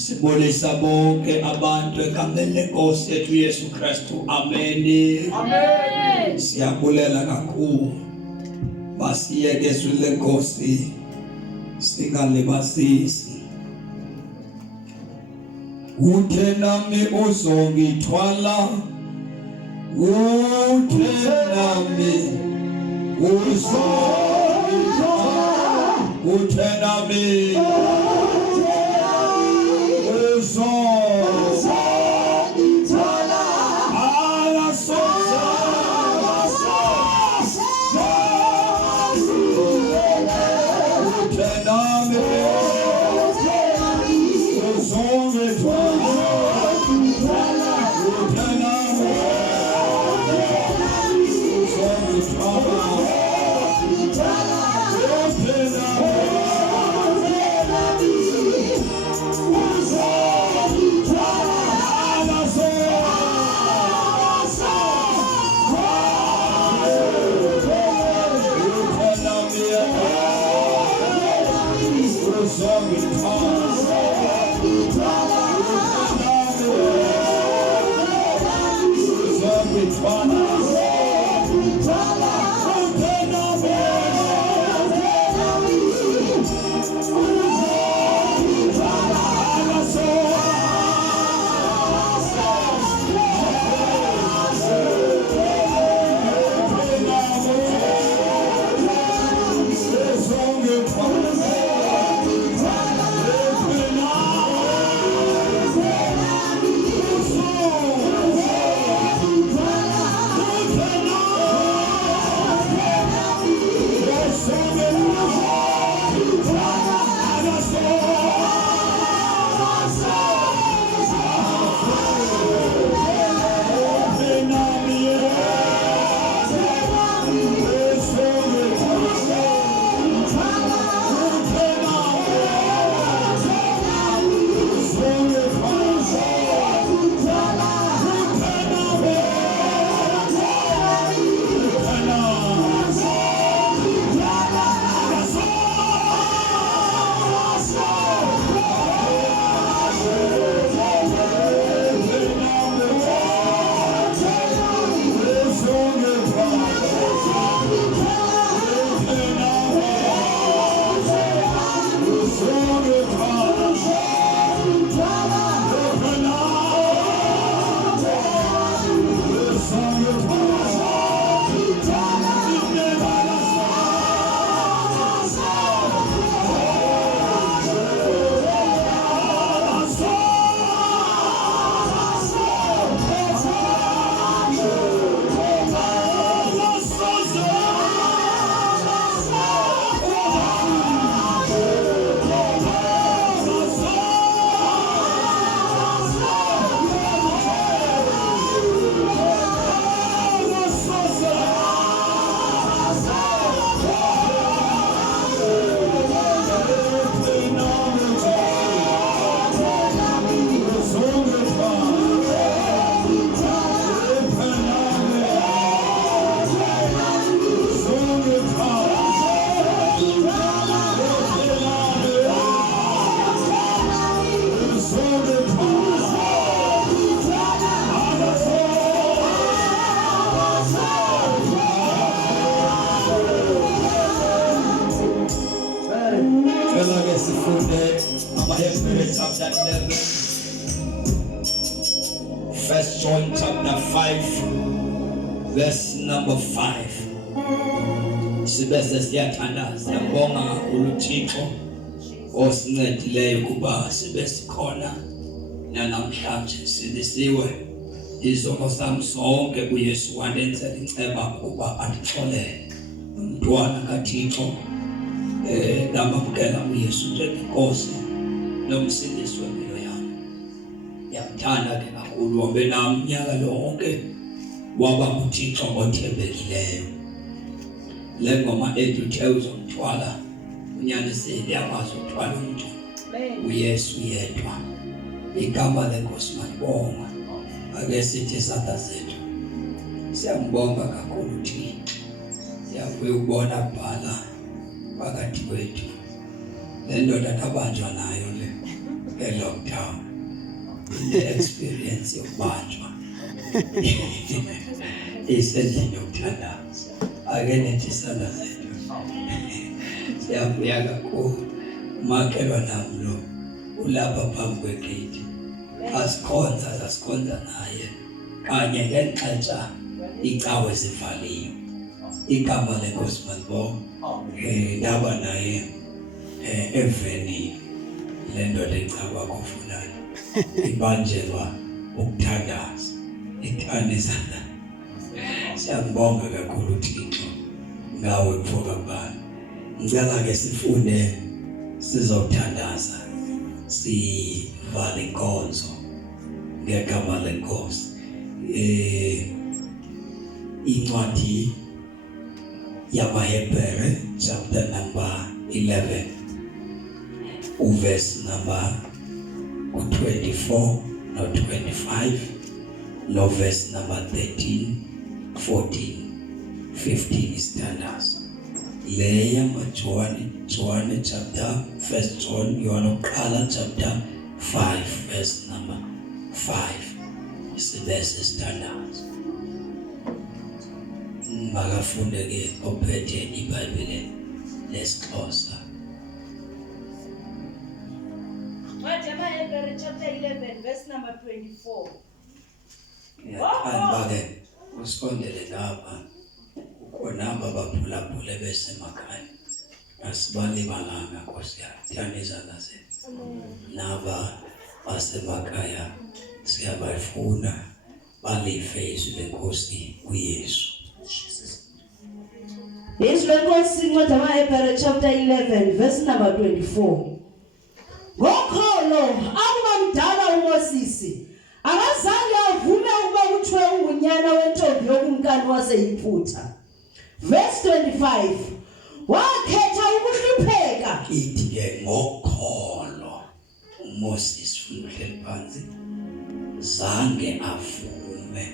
Sibonisa bonke abantu egameni lenkosi yethu Yesu Kristu. Amen. Amen. Siyabulela kakhulu. Basiyeke izwi lenkosi singalibazisi. Uthe nami uzongithwala. Uthe nami uzongithwala. Uthe nami First John chapter 5 verse number 5. Sibese siyathandaza siyabonga kakhulu uThixo osincedileyo kuba sibe sikhona namhlanje silisiwe izono zami zonke kuYesu wandenzela inceba kuba andixolele umntwana kaThixo ndamamkela uYesu njengenkosi nomsindisi wempilo yami. Yamthanda ke kakhulu wabe nami nyaka lonke waba uThixo othembekileyo. Le ngoma ethi uthe uzomthwala unyanisile yakwazi ukuthwala umuntu uYesu yedwa. Igama lenkosi malibonga. Ake sithi izandla zethu siyambonga kakhulu uThixo. Siyavuya ukubona bhala phakathi kwethu le ndoda abanjwa nayo le lockdown experience yokubanjwa isendlini yokuthandaza ake nithi sana zethu siyabuya kakhulu umakhelwa nami lo ulapha phambi kwegate asikhonza naye kanye ngenxatsha icawe zivaliwe igama lenkosi malibonga ndaba naye eveni lendoda ecaba khofulana ibanjelwa ukuthandaza ithandizana siyabonga kakhulu uThixo ngawe mfoka bani ngicela ke sifunde sizothandaza sivale inkonzo ngegama lenkosi incwadi yamaHebhere chapter number 11 verse number 24 no 25 no verse number 13 14 15 standards leya John chapter 1 John Yohana chapter 5 verse number 5 is the best standards makafunde ke ophethe iBhayibheli lesixhosa Hebrew chapter 11 verse number 24. Ngiyaqala usondele lapha ukhonamba baphulaphule bese emakhaya asibalibalanga Nkosi yathanizana zethu naba basemakhaya siyabafuna balife izwi lenkosi kuYesu. Izwi lenkosi incwadi yamaHebrew chapter 11 verse number 24. Ngokholo akuba mdala uMosisi akazange avume ukuba kuthiwe ungunyana wentombi yokumkani waseyiphutha. Verse 25 wakhetha ukuhlupheka ithi ke ngokholo uMoses futhi phansi zange avume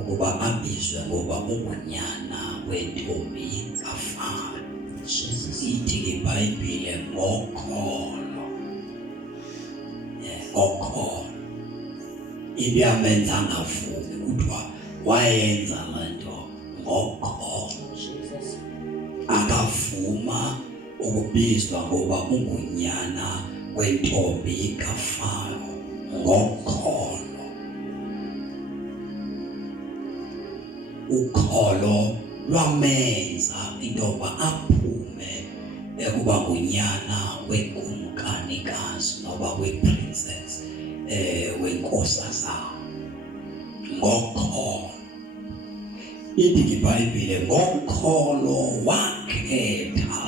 ukuba abizwe ngoba ungunyana wentombi kaFaro. Ithi iBhayibheli ngokholo ngokholo ibiyamenza ngavume kuthiwa wayenza lento ngokholo akavuma ukubizwa ngoba ungunyana wentombi kaFaro ngokholo. Ukholo lwamenza intoba aphume ekuba ngunyana wenkumkanikazi noba weprincess wenkosazana ngokholo. Ithi iBhayibheli ngokholo wakhetha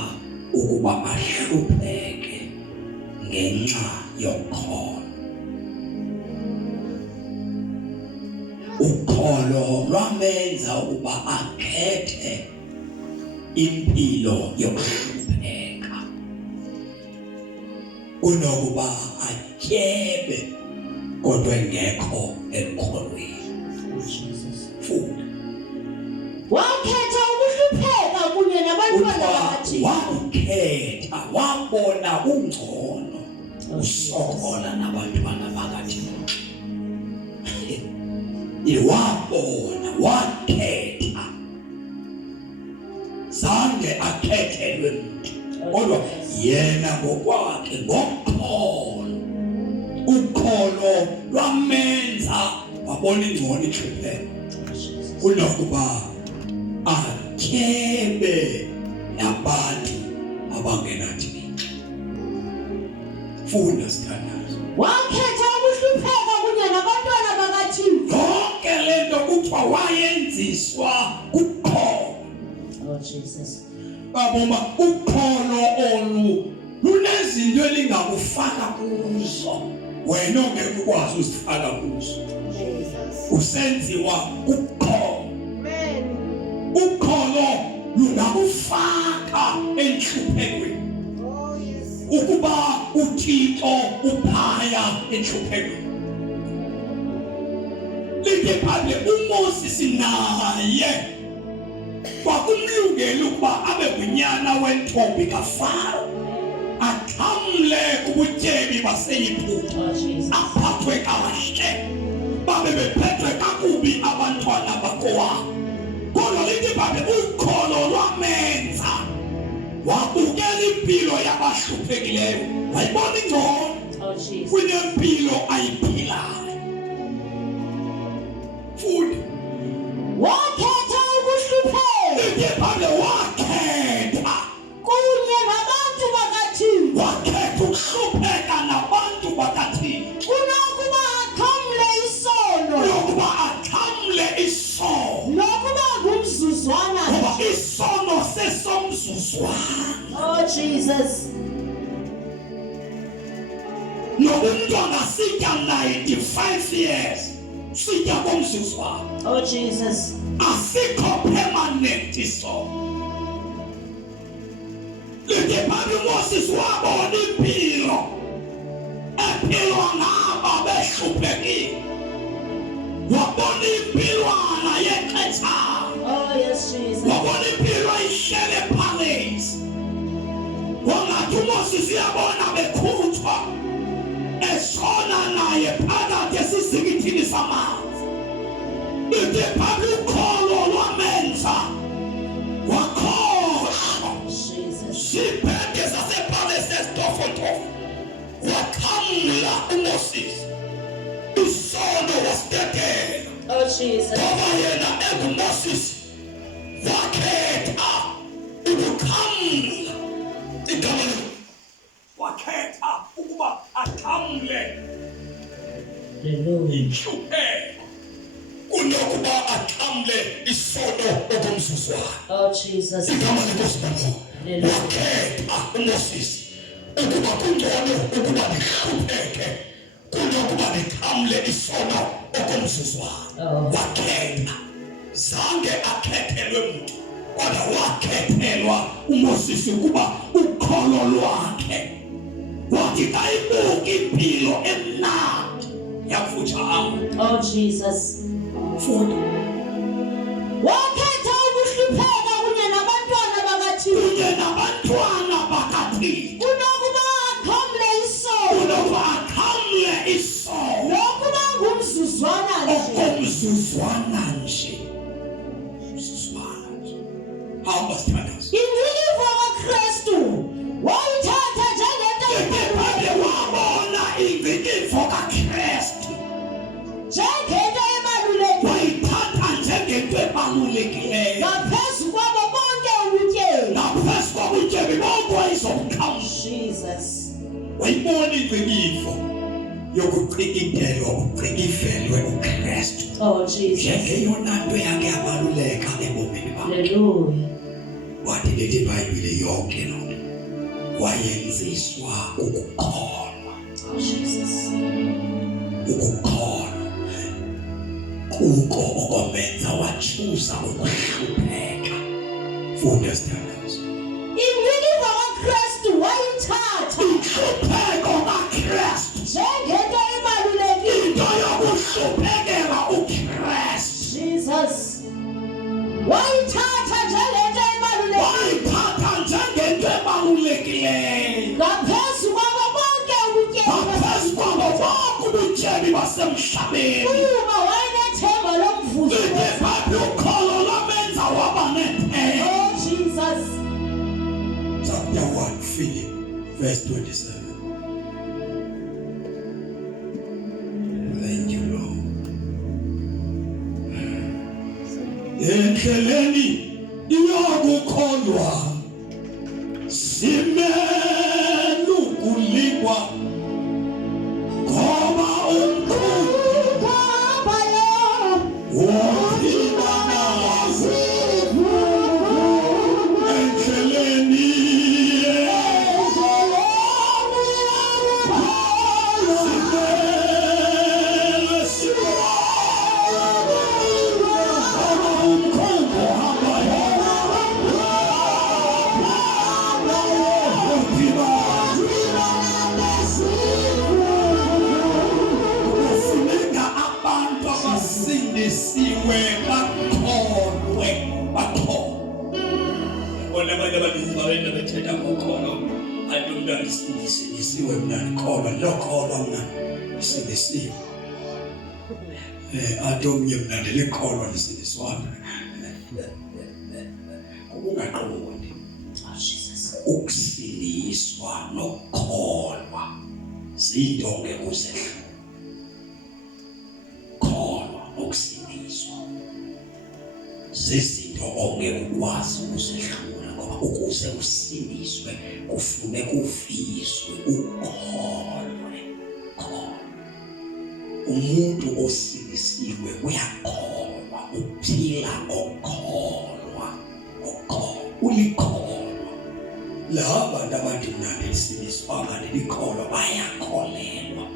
ukuba ahlupheke ngenxa yokholo. Ukholo lwamenza ukuba akhethe impilo yokuhlupheka kunokuba atyebe kodwa engekho ekholweni. Funda wakhetha ukuhlupheka kunye nabantwana bathi wakhetha wabona ungcono usokola nabantwana bakathi iwabona wakhetha zange akhethelwe muntu kodwa yena ngokwakhe ngokholo. Ukholo lwamenza wabona ingcono ihlupheko kunokuba atyebe nabantu abangenathini. Funda sithandazo wakhetha ukuhlupheka kunye nabantwana bakaThixo. yonke lento kuthiwa wayenziswa ukholo. Jesus. Baboma ukholo olu lunezinto elingakufaka kuzo wena ongeke ukwazi uzifaka kuzo. Usenziwa ukholo. Ukholo lungakufaka enhluphekweni. Ukuba uThixo uphaya enhluphekweni. Lithe phande uMoses naye kwakumlungela ukuba abe ngunyana wentombi kaFaro athamle ubutyebi baseyiphupho Oh, Jesus. aphathwe kahle babe bephethwe kakubi abantwana bakowabo kodwa lithi babe ukholo lwamenza wabukela impilo yabahluphekileyo wayibona ingcono Oh, Jesus. kunempilo ayiphilayo futhi Wakhetha ukuhlupheka lithi babe wakhetha kunye nabantu bakaThixo wakhetha ukuhlupheka nabantu bakaThixo kunokuba axhamle isono yokuba axhamle isono nokuba ngumzuzwana. ngoba isono sesomzuzwana Oh, Jesus. noba umntu angasitya 95 years sitya komzuzwana Oh, Jesus. asikho permanent isono lithi babe uMoses wabona impilo ephilwa ngaba behluphekile wabona impilwana yexetshayo Oh, yes, Jesus. wabona impilo ayihlele palace wangathi uMoses uyabona bekhutshwa eshona naye phakathi esizikithini samanzi lithi babe ukholo lwamenza wakhohlwa Jesus. sibheke zasepalace esitofotofo waxhamla uMoses isono wasitetela Oh, Jesus. ngoba yena enguMoses wakhetha ukuxhamla igama wakhetha ukuba axhamle Hallelujah. inhlupheko kunokuba axhamle isono okomzuzwana Oh, Jesus. igama lenkosi kakhulu wakhetha uMoses ukuba kungcono ukuba lihlupheke kunokuba lixhamle isono okomzuzwana Oh. wakhetha zange akhethelwe muntu kodwa wakhethelwa uMoses ukuba ukholo lwakhe wathi kayibuka impilo emnandi yafutshane Oh, Jesus. futhi Wakhetha ukuhlupheka kunye nabantwana bakaThixo kunye nabantwana bakaThixo kunokuba axhamle isono kunokuba axhamle isono nokuba ngumzuzwana nje. okomzuzwana nje umzuzwana nje hamba sithandaza Ingcilivo kaKristu wayithatha njengento babe wabona ingcikifo kaKristu njengento ebalulekile wayithatha njengento ebalulekileyo ngaphezu kwabo bonke ubutyebi. naphezu kwabutyebi bonke wayizomxhamla Jesus. wayibona ingcikifo yokucikidelwa ucikifelwe uKristu Oh, Jesus. njengeyona nto yakhe yabaluleka ebomini bakhe Hallelujah. wathi lithi iBhayibhile yonke loo nto wayenziswa ukukholwa Oh, Jesus. ukukholwa kuko okomenza wachuza ukuhlupheka funda sithandazo Ingcilivo kaKristu wayithatha inhlupheko kaKristu njengento ebalulekile. into yokuhluphekela uKristu Jesus. Wayithatha njengento ebalulekile wayithatha njengento ebalulekileyo ngaphezu kwabo bonke ubutyebi ngaphezu kwabo bonke ubutyebi basemhlabeni kuba wayenethemba lomvuzo. lithi babe ukholo lwamenza waba nethemba Oh, Jesus. chapter 1 Philip verse 27 thank you Lord endleleni iyokukholwa simele ukulingwa ngoba umkhulu wophila nazo endleleni simele simele umkhulu ohambayo isindisiwe mina nikholwa lokholwa mina isindisiwe atomnye mina ndilikholwa lisindiswana ukungaqondi ukusindiswa nokukholwa zinto ngekuzehlula kholwa nokusindiswa zizinto ongeke ukwazi ukuzehlula ngoba ukuze usindiswe kufuneka uvizwe ukholwe umuntu osindisiwe uyakholwa uphila ngokholwa ulikholwa laba abantu mnandi lisindiswanga nelikholwa bayakholelwa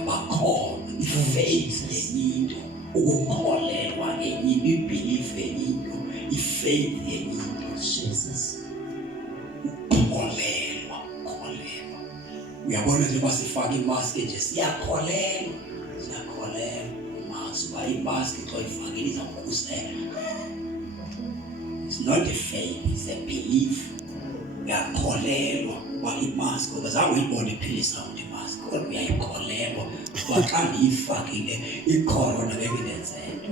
abakholwa ifaith yeninto ukukholelwa enye ibelief yeninto ifaith yeninto Jesus ukholelwa uyabona nje basifaka imask nje siyakholelwa imask bayimask xa ifakile izakukhusela. It's not a faith, it's a belief. Uyakholelwa kwa imask ngoba zawuyibona iphilisa ukuthi imask kodwa uyayikholelwa kuba xa ngiyifakile icorona evidence ento.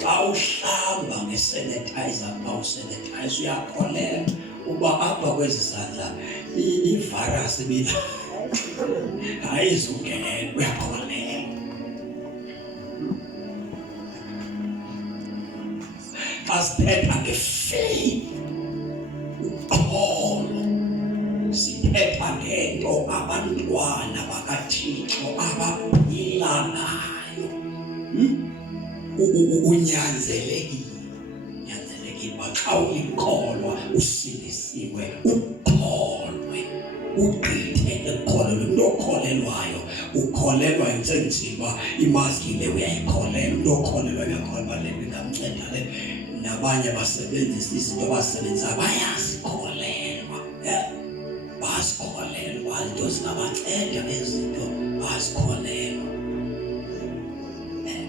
Xa uhlamba ngesanitizer bawusanitize uyakholelwa uba apha kwezi sandla ivirus mina ayizungena uyakholelwa. Asiphetha ngefaith ukholo siphetha ngento abantwana bakaThixo abaphila ngayo unyanzelekile xa uyikholwa usindisiwe ukholwe ugqithe ekholelwe umuntu okholelwayo ukholelwa insenzima imaski le uyayikholelwa umuntu okholelwa uyakholelwa le ngamnceda le nabanye basebenzisa izinto abasebenzisa bayazikholelwa bazikholelwa into zingabanceda ezinto bazikholelwa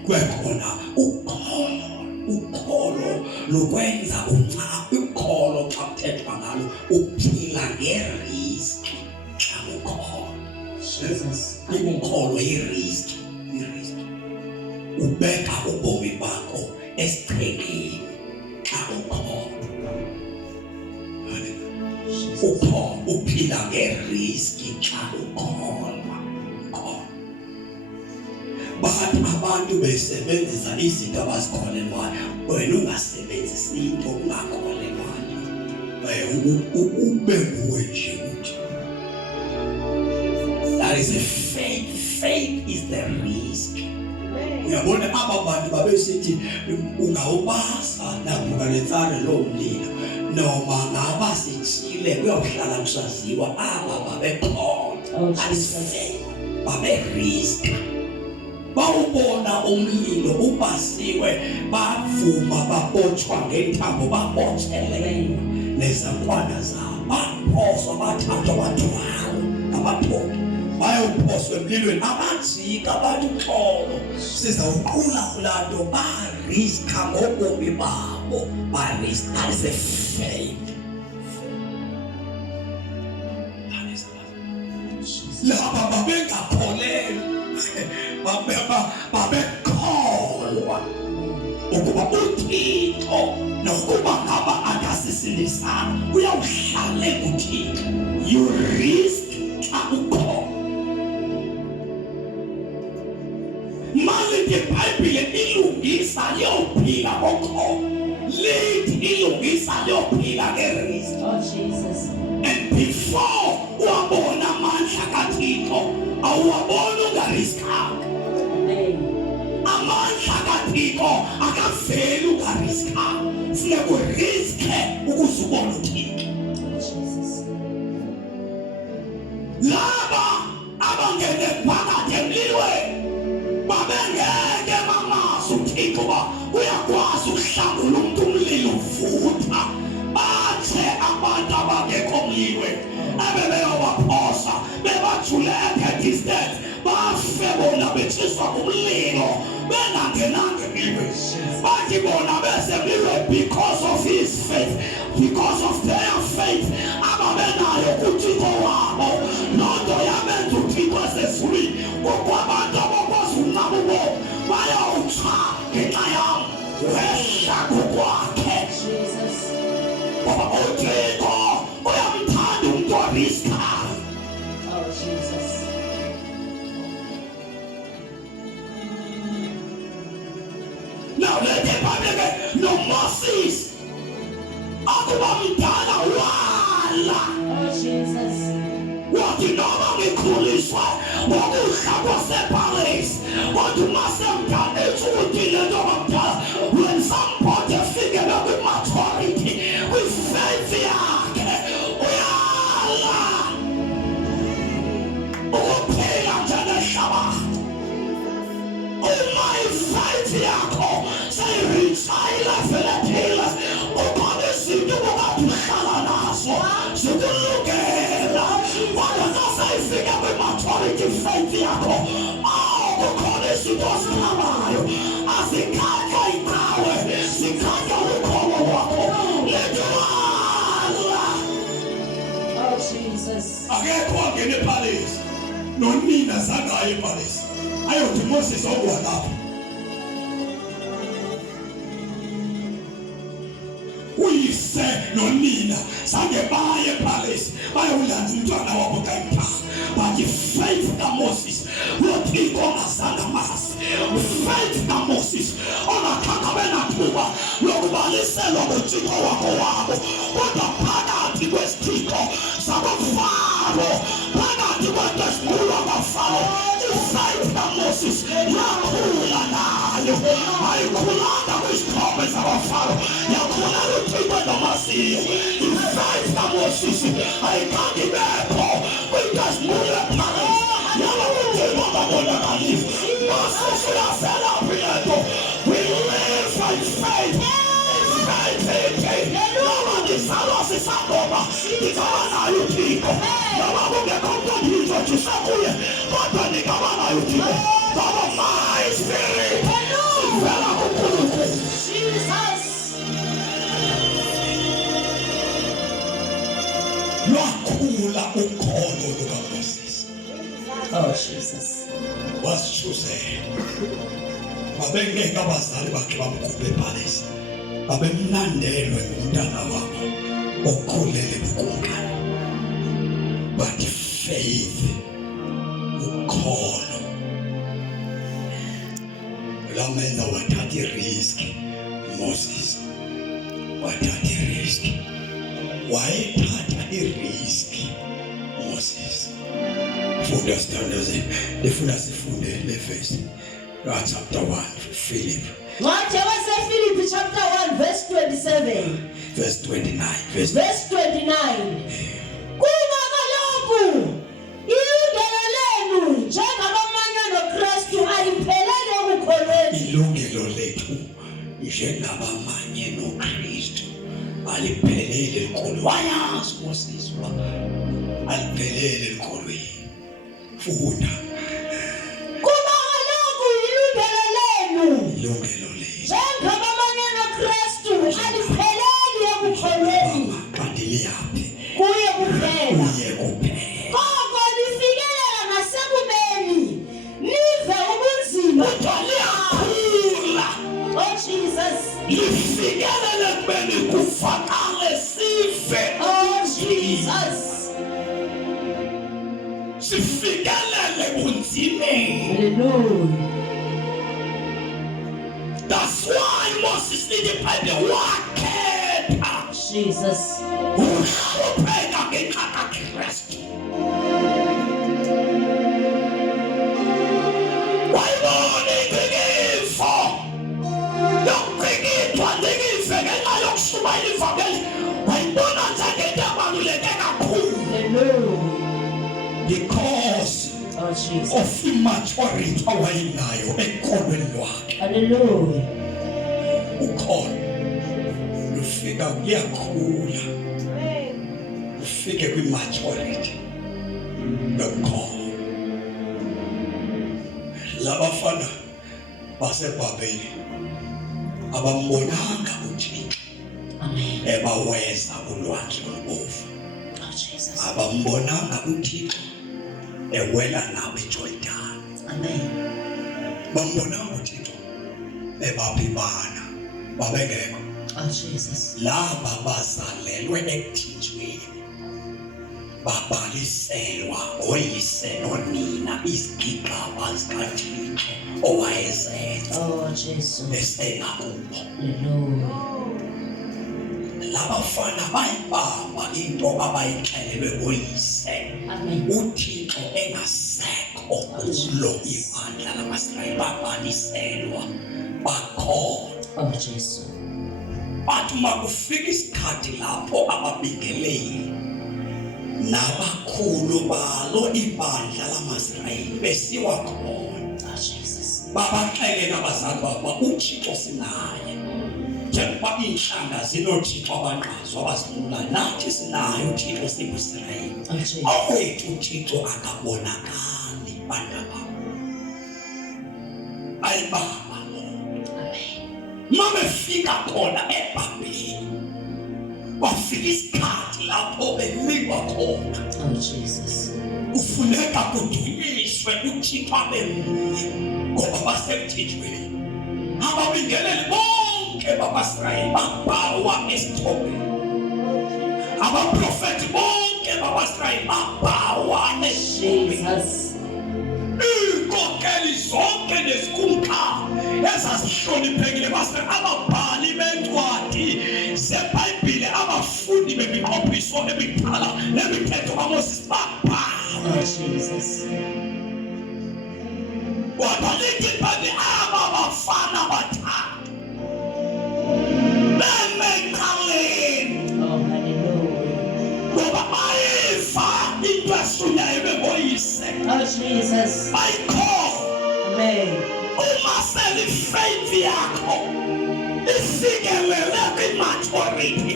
kwekhona ukholo lokwenza ukholo xa kuthethwa ngalo uphila ngerisk xa ukholo ukholo irisk ubeka ubomi bakho esichengeni xa ukholo uphila ngerisk xa ukholwa bathi abantu besebenzisa izinto abazikholelwayo wena ungasebenzisi into ungakholelwayo ube nguwe nje uthi that is a faith is the risk. Uyabona aba bantu babesithi ungawubasa nakubaletsana lo mlilo noma ngaba sithile kuyohlala kusaziwa aba babekhona babe risk bawubona umlilo ubasiwe bavuma babotshwa ngentambo babotshelelwe nezankwana zabo baphoswa bathathwa bathwala abathonga bayophoswa emlilweni abajika abantu uxolo sizawuqula kulaa bariska ngobomi babo bariska that is a faith. Laba babengakholelwa babekholwa ukuba uThixo nokuba ngaba akasisinisa uyawuhlale kuThixo you risk xa ukholwa. Malithi iBhayibhile ilungisa liyophila ngokholwa lithi ilungisa liyophila ngerisk. Oh Jesus. And before wabona amandla kaThixo awuwabona ungariskanga. Amandla kaThixo akaveli ungariskanga funeka uriske ukuze ubone uThixo. Laba abangene phakathi emlilweni babengeke bamazi uThixo uba uyakwazi ukuhlangula umuntu umlilo uvutha bathe abantu abangekho mlilweni ebebeyobaphosa bebathule at a distance bafe bona betshiswa kumlilo bengangenanga usengiwe bathi bona besemliwe because of his faith, because of their faith ababenayo kuThixo wabo. Lonto yamenza uThixo sesizwini okwabantu abakwazi unqabuko bayawucha ngenxa yami wehla kukwakhe. Ngoba uThixo uyamthanda umuntu oriska. Oh Jesus. Now let the Bible no Moses akuba mdala wala. Oh Jesus. Wathi noma ngikhuliswa ngokudla kwaseParis wathi masemdala ethukile noma mdala when somebody figure out with maturity with faith yakhe uyala ukuphila njengehlaba. Uma ifaith yakho sayiritsayila phela ukhona izinto ongahlala nazo zikulungela kodwa nasayifika kwi-maturity faith yakho kukhona izinto ozikhabayo azikhankha iqhawe zikhankha ukholo wakho letwala. Oh Jesus. Akekho angena ePalace nonina zangayo ePalace ayothi Moses okuwa lapho uyise nonina zange baye ePalace bayolanda umntwana wabo kayiphanga. But faith kaMoses uThixo ongazange amazi, faith kaMoses ongakhanga benathuba lokubaliselwa kuThixo wakho wabo kodwa phakathi kwesithixo sabaFaro phakathi kwento esikhulu abaFaro ifaith kaMoses yakhula nayo ayikhulanga kwisithombe sabaFaro yakhula uThixo nomasiyo. Ifaith kaMoses ayikhange ibekho kwinto esikhulu eParis yaba uThixo ngabonakalisa. Moses uyasela philento we live by faith. Noma ndizalwa sisangoma ndingaba nayo uThixo noma kungekho mntu ondiyizothisa kuye kodwa ndingaba nayo uThixo ngoba my spirit sivela kuNkulunkulu. Jesus. Lwakhula ukholo lukaMoses. Oh Jesus. Wasithuzela babengeke abazali bakhe bamkhuphe ePalace babemnandelwe ngumntana wabo okhulele bukumkani. But faith ukholo lamenza wathatha irisk. Moses wathatha irisk. Wayethatha irisk Moses. Funda standards ndifuna sifunde le verse chapter 1 Philip. What was Philip chapter 1 verse 27. Verse 29. Verse 29. Kuba kaloku ilungelo lenu njengabamanywa noKristu aliphelele ukukholweni. Ilungelo lethu njengabamanye noKristu aliphelele ekholweni. Wayazi Moses aliphelele ekholweni. Funda. Kuba kaloku ilungelo lenu Ilungelo lethu njengabamanywa noKristu aliphelele ukukholweni. kanti liyaphi Kuye kuphela. kuye kuphela. Koko lifikelela nasekubeni nive ubunzima Liyakhula Oh Jesus. lifikelele ekubeni kuvakale sive. Oh Jesus. Sifikelele bunzimeni. Hallelujah. That's why Moses needed wakhetha Jesus. uhlupheka ngenxa kaKristu. Wayibona ingcikifo yokucikithwa ndingive ngenxa yokushumayela ivangeli. Wayibona njengento ebaluleke kakhulu Hallelujah. because Oh Jesus. of immaturity awayinayo ekholweni lwakhe. Hallelujah. Ukholo lufika kuyakhula ufike kwi-maturity yokukholo. Labafana basebhabheli abambonanga uThixo ebaweza ulwandle olubovu. Abambonanga uThixo ewela nabo eJordan. Bambonanga uThixo ebaphibana babengekho. Laba bazalelwe ekuthinjweni babhaliselwa oyise nonina izigigaba zikaThixo owayezenza esenakubo. Laba fana bayibamba into abayixelelwe oyise uThixo engasekho kulo ibandla lamaSrayeli babhaliselwa bakhona. Bathi makufika isikhathi lapho ababingeleli nabakhulu balo ibandla lamaSrayeli besiwa khona, babaxelela abazali babo uThixo sinaye. Njengoba inhlanga zinoThixo abanqazwa abazilulayo, nathi sinaye uThixo singuIsrayeli. Awethu uThixo akabonakali bandaba ayibaba. Mamefika khona eBhabheli wafika isikhathi lapho bemikwa khona. Kufuneka kudunyiswe uThixo abemunye ngoba basemthethweni. Ababingeleli bonke babaSrayeli babhawa esithobeni. Abaprofethi bonke babaSrayeli babhawa esithobeni. Inkokeli zonke nezikhumkha ezazihloniphekile ababhali bencwadi zeBhayibhile, abafundi bemiqophiso emibhala nemithetho kaMoses babhala. Wabalithi bathi aba bafana bathathu bemeqaleni ngoba bayiva into esunyayo bemoyise bayikhohlwa. Uma seli-faith yakho ifikelele kwi-maturity,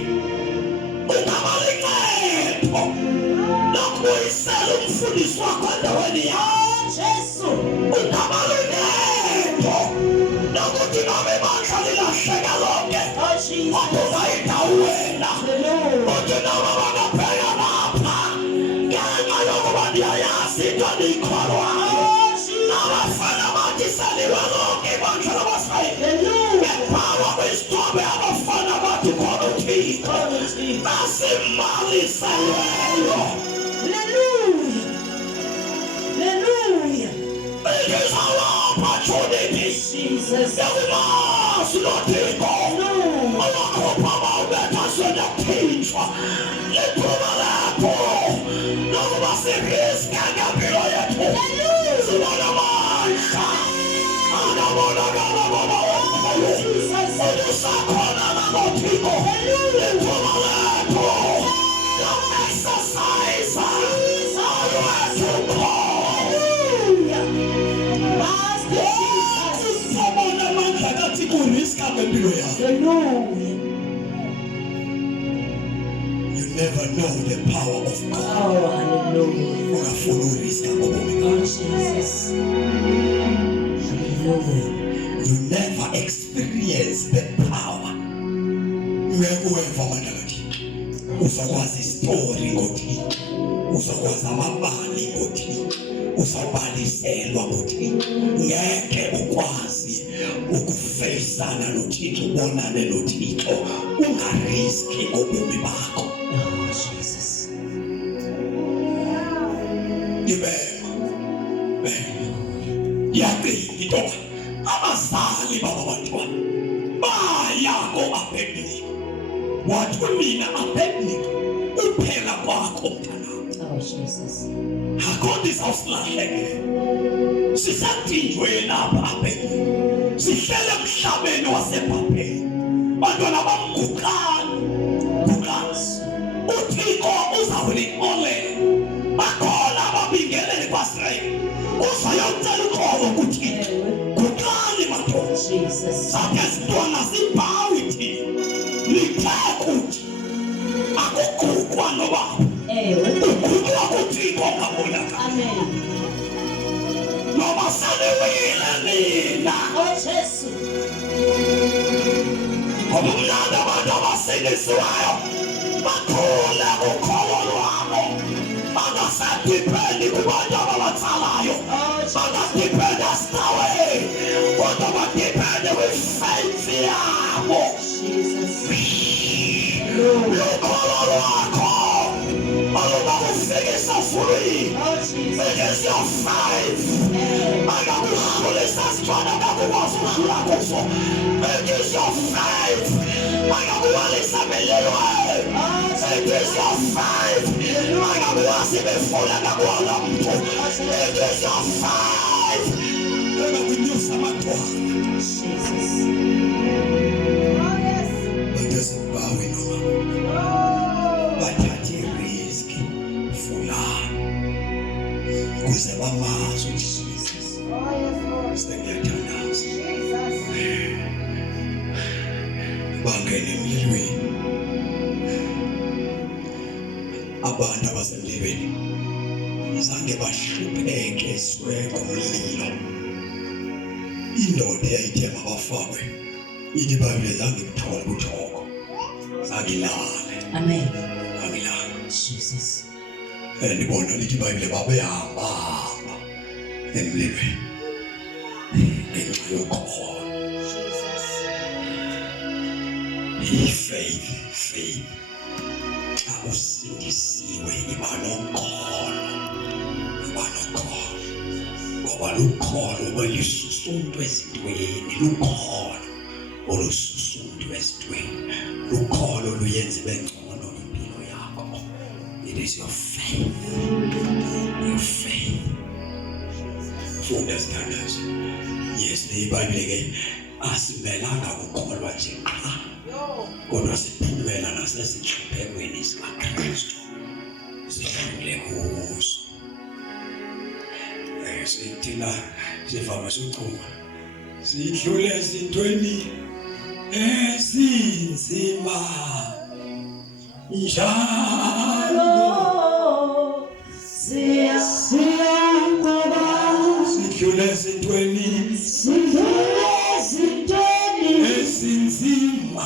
ungaba lincedo lokubuyisela umfundisi wakho endaweni yaJesu. Ungaba lincedo lokuthi noma ibandla lilahleka lonke wabuza indawo wena, uthi noma bangabheka lapha ngenxa yokuba ndiyayazi into endiyikholwayo. Abafana bathi saliwe lonke ibandla lamaSrayeli bephawa kwisithobe. Abafana bathi khona uThixo basimaliseleyo. It is our opportunity. Yakumazi noThixo amakhopha bawubetha senyathintshwa liphuma lapho nokuba siriske ngempilo yethu. Sibona amandla anabonakala baba wethu usakhona naboThixo liphuma lapho exercise awethu. Sabona amandla kathi kuriska ngempilo yakho. You never know the power of God. Ungafuna uriska ngobomi bakho. You never experience the power. Ngekuweva amandla kaThixo. Uzakwazi istory ngoThixo. Uzakwazi amabali ngoThixo. Uzabhaliselwa ngoThixo. Ngeke ukwazi ukufeyisana noThixo, ubonane noThixo ungariski ngobomi bakho. Yacinga intoba abazali baba bantwana baya ko-Abednego. Wathi mina Abednego uphela kwakho mntanami. Akho ndizawusilahlekela. Sisathinjweni apha Abednego. Sihlele emhlabeni waseBhabheli. Bantwana bamguqani. uThixo uzawulixolela. Bakhona ababingeleli baSrayeli. Uzayocela uxolo kuThixo. Guqani madoda. Sakhe sintwana sibhawe thina. Lithe kuthi akuguqwa nobaba. Uguqwa kuThixo ngabonakala. No ngoba seniwile nina. Oh Jesu. Ngoba umnandi abantu abasindisiweyo bakhule kukholo lwabo. Bangasadipendi kubantu ababatsalayo. Bangadipenda sinawe. Kodwa badipende kwi-faith yabo. Lukholo lwakho alubakufikisa free. It is your faith. Akakuhlulisa sitshwana kakukwazi udlula kuso. It is your faith. Akakuwalisa belelwe. It is your faith. Akakuwasi befula kakuwala mtu. It is your faith. Akakunyusa matwana. Bawe noma. Bathathe risk fulani. Kuze bamazi uJesus. Sengiyathandaza. Bangena emlilweni. Abantu abasemlilweni zange bahlupheke esweka umlilo. Indoda eyayithe mabafakwe ithi baBhayibheli zange kuthole uthoko. Angilale. Amen. Angilale. Jesus. Ndibona lithi iBhayibheli babehamba emlilweni. Ngenxa yokholo. Faith. Xa usindisiwe iba nokholo. Ngoba lukholo olususa umuntu ezintweni. Lukholo olususa umuntu ezintweni. Lukholo luyenza ibe ngcono impilo yakho. It is your faith. Your faith. Funda sithandazo. Yes, iBhayibheli ke asimelanga kukholwa nje qha. Kodwa siphumela nasezihluphekweni zikaKristu. Sidlule kuzo. Sithina sivama ukucuma. Sidlule ezintweni ezinzima. Njalo siyangoba sidlule ezintweni ezinzima.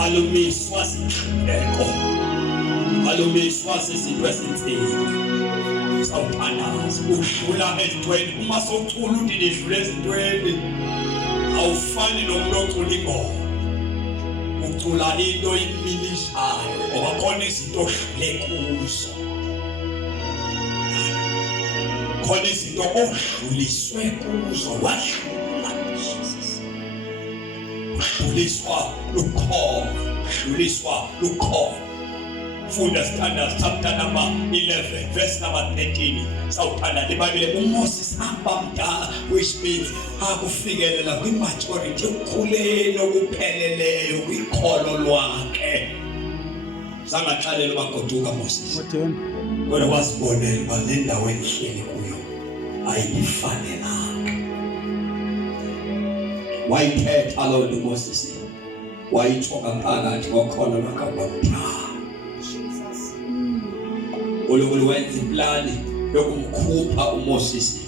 Alumiswa sihleko. Alumiswa sizinto ezinzima. Sawuphanaza udlula ezintweni uma socula uthi nidlula ezintweni. Awufani nomuntu ocula ingoma. Ucula into imilishayo ngoba khona izinto odlule kuzo. Khona izinto odluliswe kuzo wadlula. Udluliswa lukholo. Funda sithandazo chapter number 11 verse number 13. Sawuthanda iBhayibheli uMoses abamdala, which means akufikelela kwi-maturity, ukukhuleni okupheleleyo kwikholo lwakhe. Sangaxalela bagoduka Moses. Kodwa wasibonela uba le ndawo engihleli kuyo ayifanelanga. Wayithetha lo Moses. Wayithoka phakathi kokholo lwakabamdala. uNkulunkulu wenza iplani yokumkhupha uMoses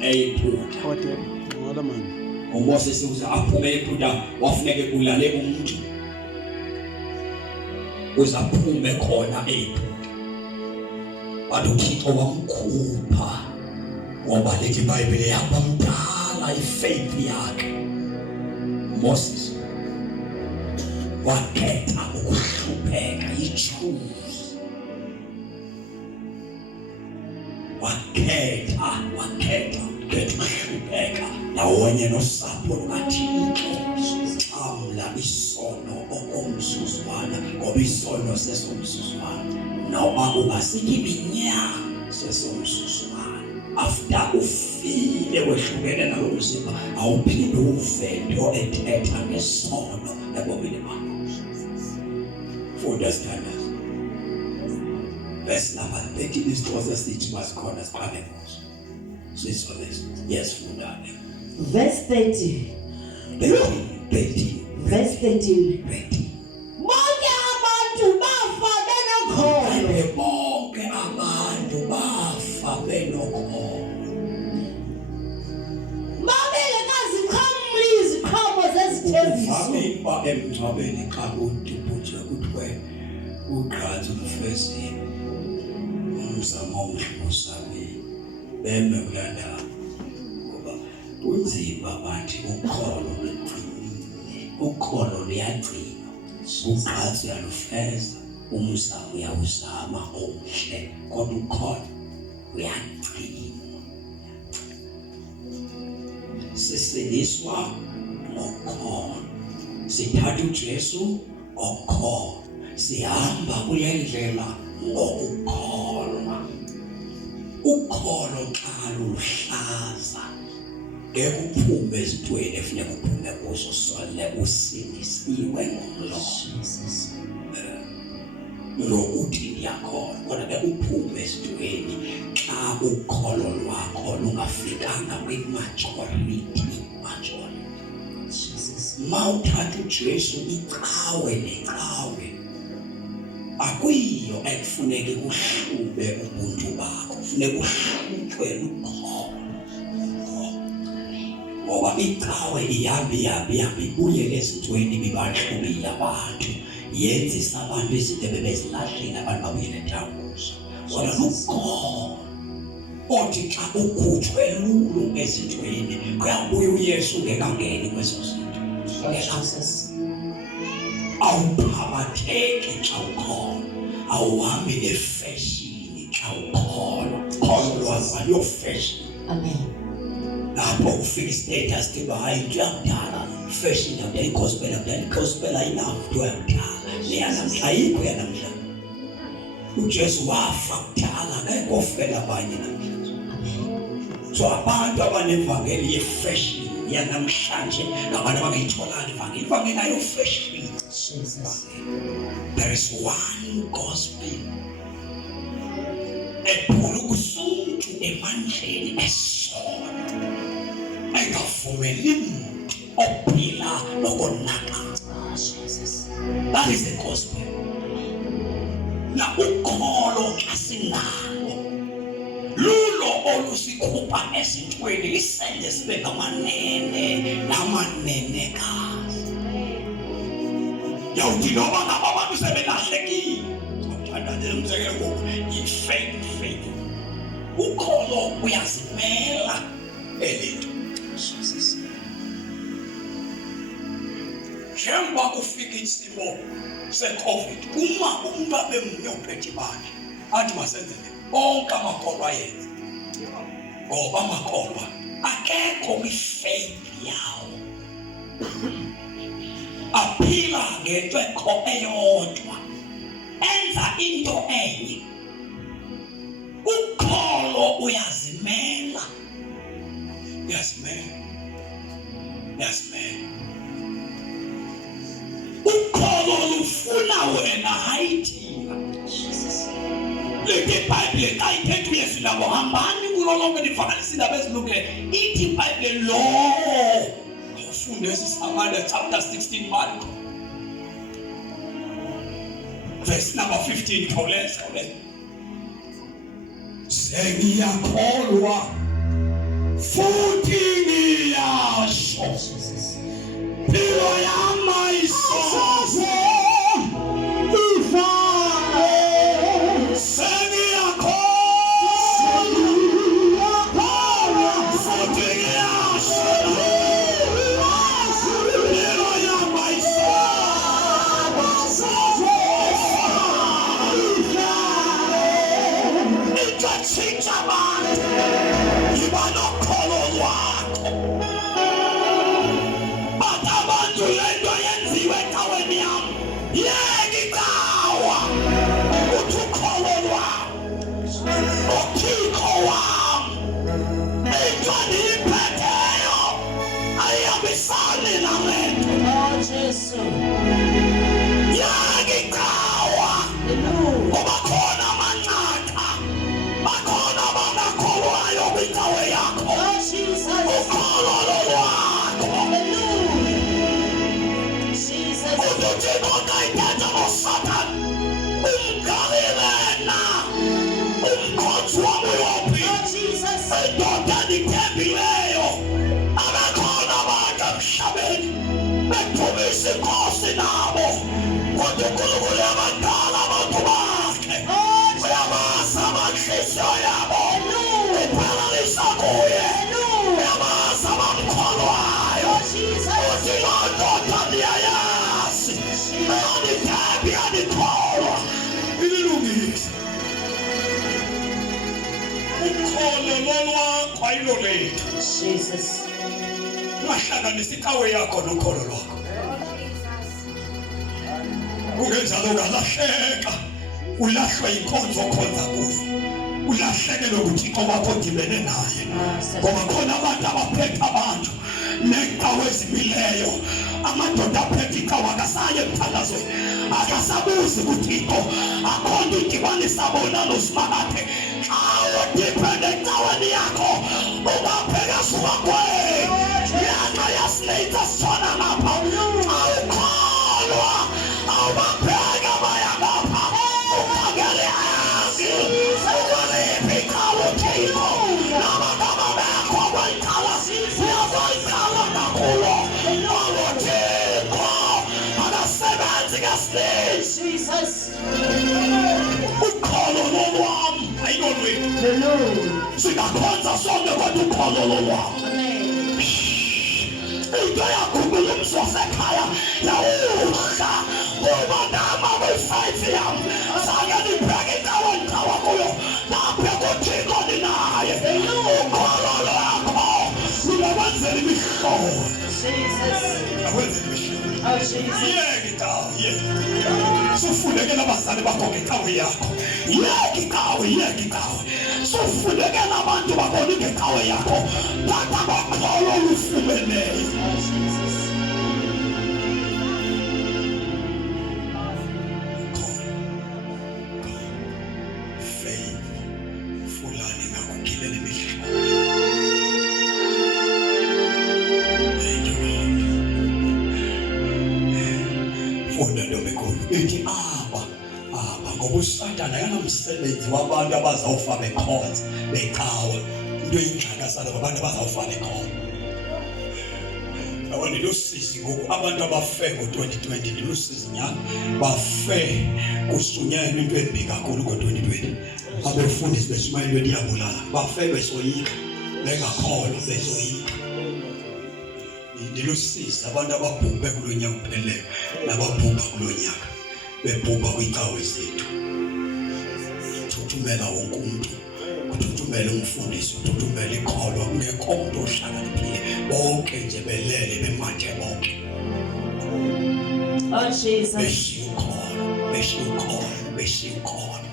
eyiphutha. Ngoba manje uMoses uze aphume eyiphutha wafuneka kulale umuntu. Uzaphume khona eyiphutha. Abantu uThixo wamkhupha ngoba lethi iBhayibheli yabamdala ifaith yakhe. Moses wakhetha ukuhlupheka, ichoose. Wakhetha ukuhlupheka ndawonye nosapho lukaThixo. Xamla isono okomzuzwana ngoba isono sesomzuzwana noba ungasithi iminyaka sesomzuzwana after ufile wehlukene nalo mzimba awuphinde uvento ethetha ngesono ebomini bakho. Understand us. Verse number 13 is also sithi masikhona siqale kuso. Siso lesi. Yes, funda. Verse 30. 13. Verse 13. 20. Bonke abantu bafa benokholo. Bonke abantu bafa benokholo. Babengekaziqhamuli iziqhamo zezithembiso. Ufamile emngcwabeni xa udibuthe kuthiwe uqanzi umfezini. Umzamo omhlusami beme kulanda ngoba kunzima bathi ukholo luqinile. Ukholo luyagcina. Uqanzi uyalufeza. Umzamo uyawuzama omhle kodwa ukholo uyagcina. Sisindiswa ngokholo. Sithatha uJesu ngokholo. Sihamba kule ndlela ngokukholwa. Ukholo xa luhlaza ngeke uphume ezintweni efuneka uphume kuzo sole usindisiwe ngomlomo. Lokuthi ndiyakholwa kodwa ngeke uphume ezintweni xa ukholo lwakho lungafikanga kwi-majority. Mawuthatha uJesu icawe necawe akuyiyo ekufuneka kuhlube ubuntu bakho, kufuneka uhluthwe lukholo. Ngoba icawe ihamba ibuyele ezintweni bibahlubile abantu, yenzisa abantu izinto ebebezilahlile abantu babuyele ethambuzo. Kodwa lukholo othi xa ukhutshwe lulu ezintweni kuyabuya uYesu ngekangeni kwezo zinto. Jesus. Awuphakatheki xa ukholo. Awuhambi nefashini xa ukholo. Kholo lwakho yofashini. Amen. Lapho ufika status ke hayi into yakudala fashion yakudala i-gospel ayinawo into yakudala leyanamhla ayikho yanamhla. uJesu wafa kudala ngeke ofela abanye namhlanje. So abantu abanevangeli ye-fashion yanamhlanje ngabantu abangayitholanga ivangeli ayo fashion. Jesus. There is one gospel ephula ukusuntu emandleni esono engavumeli muntu ophila nokonaka. Jesus. That is the gospel. Na ukholo asingalo lulo olusikhupha ezintweni lisende sibe ngamanene namanenekazi. Yawuthi noma ngaba abantu sebelahlekile sokuthanda nje umzekelo ngoku i-faith ukholo uyazimela elinto. Jesus. Njengoba kufika isimo se-COVID uma umuntu abemunye uphethe bakhe athi masenzele bonke amakholwa ayenza ngoba amakholwa akekho kwi-faith yawo aphila ngento eyodwa enza into enye. Ukholo uyazimela ukholo lufuna wena hayi thina. Leke iBhayibhile xa ithetha uYesu nabo hambani kulo lonke livakalise indaba ezilungileyo ithi iBhayibhile lo ufunde Amanda chapter 16 Mark verse number 15 khawuleza sengiyakholwa futhi ngiyasho Pilo yama isoze ifane sengiyakholwa futhi ngiyasho Pilo yama isoze itatshintsha abantu iba nokholo lwakho. Abantu ngani lamento Oh, Jesus. yakicawa kuba khona amanqatha bakhona abangakholwayo kwindawo yakho Oh, Jesus. ukholo lwakho Hallelujah. Jesus. ukuthi konke ithetha ngoSathane umgalelena umkhonzi wami yophi Oh, Jesus. indoda endithembileyo abakhona abantu emhlabeni bethumisa inkosi nabo kodwa uNkulunkulu abadala abantu bakhe uyamazi amanhliziyo yabo iphalalisa kuye uyamazi abamkholwayo Oh, Jesus. uthi loo ndoda ndiyayazi andithembi andikholwa ililungise ukholo lolwakho ayilo lethu Jesus. ungahlanganisa icawe yakho nokholo lwakho ungenjalo ungalahleka ulahlwe inkonzo okhonza kuyo ulahlekelwe uThixo wakho odibene naye ngoba khona abantu abaphethe abantu necawe ezimileyo amadoda aphethe icawe akasaye emthandazweni akasabuzi kuThixo akhona udibanisa bona noSimakade xa udipende ecaweni yakho ungabheka suka kweni yana yasileita sona ngapha xa ukholwa awubabheka baya ngapha ukhangele azi ukwaliphi icawe uThixo namagama bakho abayicala uyabayicala nakulo uThixo akasebenzi kasilisi Jesus. ukholo lolwami ayilolwethu Hallelujah. singakhonza sonke kodwa ukholo lolwami Amen. into yaguqula umsosekhaya yawuhla kuba nama kwi-5 yam zange ndibheke indawo endicawa kuyo ndabheka uThixo ndinaye ukholo lwakho lungakwenzela imihlobo Jesus. akwenzela imihlobo Oh, Jesus. yeke itawo yeke sufundekela abazali bakho ngecawe yakho yeke itawe sufundekela abantu babona ngecawe yakho thatha bakholo olufumeneyo Oh, Jesus. faith fulani ngakukhilela imihlobo funda ntombekhulu ithi aba ngoba uSathane akanamsebenzi wabantu abazawufa bekhonza becawe into eyingxaka salo ngabantu abazawufa bekhonza awona lusizi ngoku abantu abafe ngo-2020 ndilusizi nyani bafe kusunyelwa into embi kakhulu ngo-2020 abefundisi beshumayelwe liyabulala bafe besoyika bengakholwa besoyika ndilusizi abantu ababhubhe kulo nyaka upheleleyo nababhubha kulo nyaka bebhubha kwicawe zethu thuthumela wonke umuntu kuthuthumela umfundisi uthuthumela ikholo kungekho umuntu ohlakaniphile bonke nje belele bemathe bonke Oh, Jesus. beshiya ukholo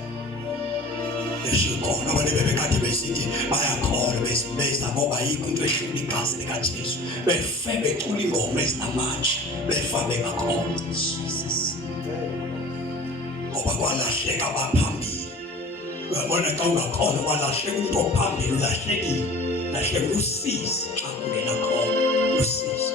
abantu bebekade besithi bayakholwa besibeza ngoba yikho into ehlula igazi likaJesu befe becula ingoma ezinamandla befa bengakholwa Jesus. ngoba kwalahleka abaphambili uyabona xa ungakholwa kwalahleka umuntu ophambili lahleka usizi xa ungena khona usizi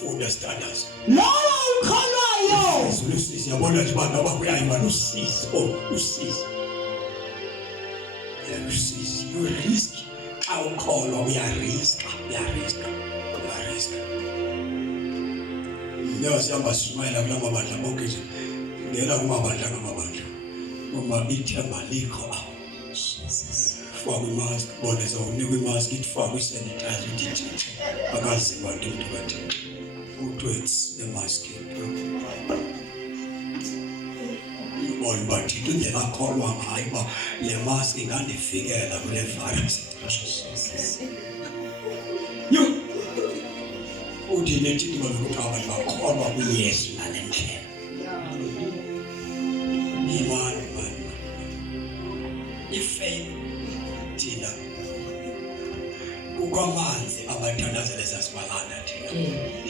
funda standards Lowo ukholwayo. usizi yabona nje abantu abakuyayiba usizi usizi usizi you risk xa ukholwa uyariska leo siyamba shumayela kula mabandla bonke nje ngena kumabandla ngamabandla uma ithemba likho Jesus. faka imask bona zawunika imask itfaka isanitizer ithi akazi bantu umuntu bathi utwets emask ibona bathi indlela akholwa ngayo ba le mask ingandivikela kule virus uthi nethi ukuthi abantu bakholwa kuYesu ngale ndlela imani ifaith thina ukwamanzi abathandazele sasibalana thina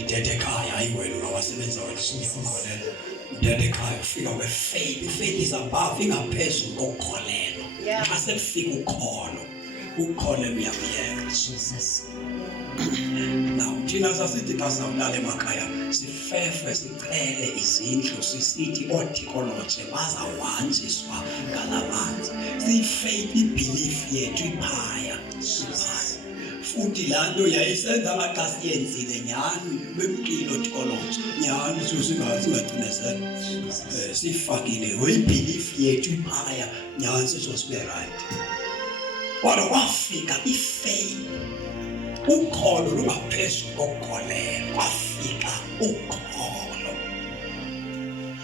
ithethe ekhaya hayi wena ungawasebenza wena siyakholelwa ithethe ekhaya ufika kwe-faith is above ingaphezulu kokukholelwa xa sekufika ukholo uyamyeka Jesus. now thina sasithi xa sawulala emakhaya sifefe sicele izindlu sisithi oothikoloje bazawanjiswa ngalamanzi siyi-faith ibelief yethu iphaya futhi laa nto yayisenza ngaxa siyenzile nyhani bemkile othikoloje nyhani singacinezela siyifakile ibelief yethu iphaya nyhani sizosibe right kodwa kwafika ifaith ukholo lungaphezulu kokukholelwa kwafika ukholo